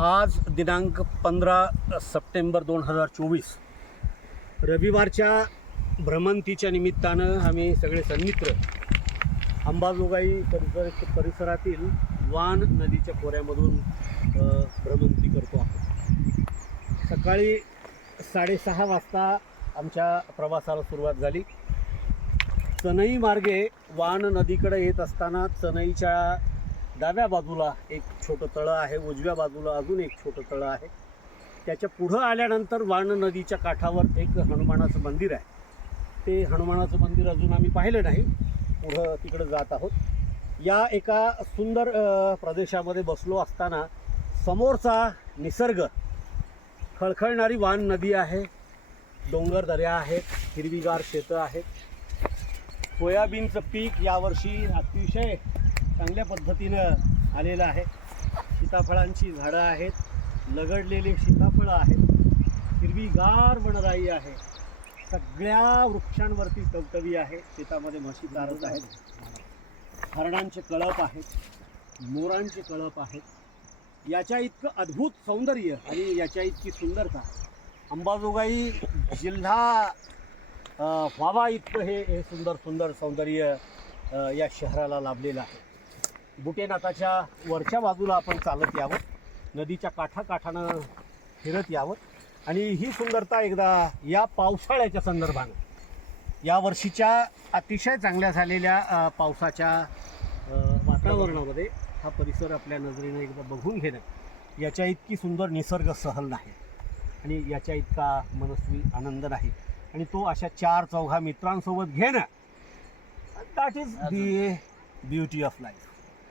आज दिनांक पंधरा सप्टेंबर दोन हजार चोवीस. रविवारच्या भ्रमंतीच्या निमित्तानं आम्ही सगळे सन्मित्र अंबाजोगाई परिसर परिसरातील वान नदीच्या खोऱ्यामधून भ्रमंती करतो आहोत. सकाळी साडेसहा वाजता आमच्या प्रवासाला सुरुवात झाली. चनई मार्गे वान नदीकडे येत असताना चनईच्या डाव्या बाजूला एक छोटं तळं आहे उजव्या बाजूला अजून एक छोटं तळं आहे. त्याच्या पुढं आल्यानंतर वाण नदीच्या काठावर एक हनुमानाचं मंदिर आहे. ते हनुमानाचं मंदिर अजून आम्ही पाहिलं नाही पुढं तिकडं जात आहोत. या एका सुंदर प्रदेशामध्ये बसलो असताना समोरचा निसर्ग खळखळणारी वान नदी आहे डोंगर दऱ्या आहेत हिरवीगार शेतं आहेत. सोयाबीनचं पीक यावर्षी अतिशय चांगल्या पद्धतीनं आलेलं आहे. सीताफळांची झाडं आहेत लगडलेले सीताफळं आहेत. हिरवीगार वनराई आहे. सगळ्या वृक्षांवरती टवटवी आहे. शेतामध्ये म्हशी चारत आहेत. हरणांचे कळप आहेत. मोरांचे कळप आहेत. याच्या इतकं अद्भुत सौंदर्य आणि याच्या इतकी सुंदरता. अंबाजोगाई जिल्हा व्हावा इतकं हे हे सुंदर सुंदर सौंदर्य या शहराला लाभलेलं आहे. बुटेनाथाच्या वरच्या बाजूला आपण चालत यावं. नदीच्या काठाकाठानं फिरत यावं. आणि ही सुंदरता एकदा या पावसाळ्याच्या संदर्भानं. या वर्षीच्या अतिशय चांगल्या झालेल्या पावसाच्या वातावरणामध्ये हा परिसर आपल्या नजरेनं एकदा बघून घेणं याच्या इतकी सुंदर निसर्ग सहल नाही. आणि याच्या इतका मनस्वी आनंद नाही. आणि तो अशा चार चौघा मित्रांसोबत घेणं that is the beauty of life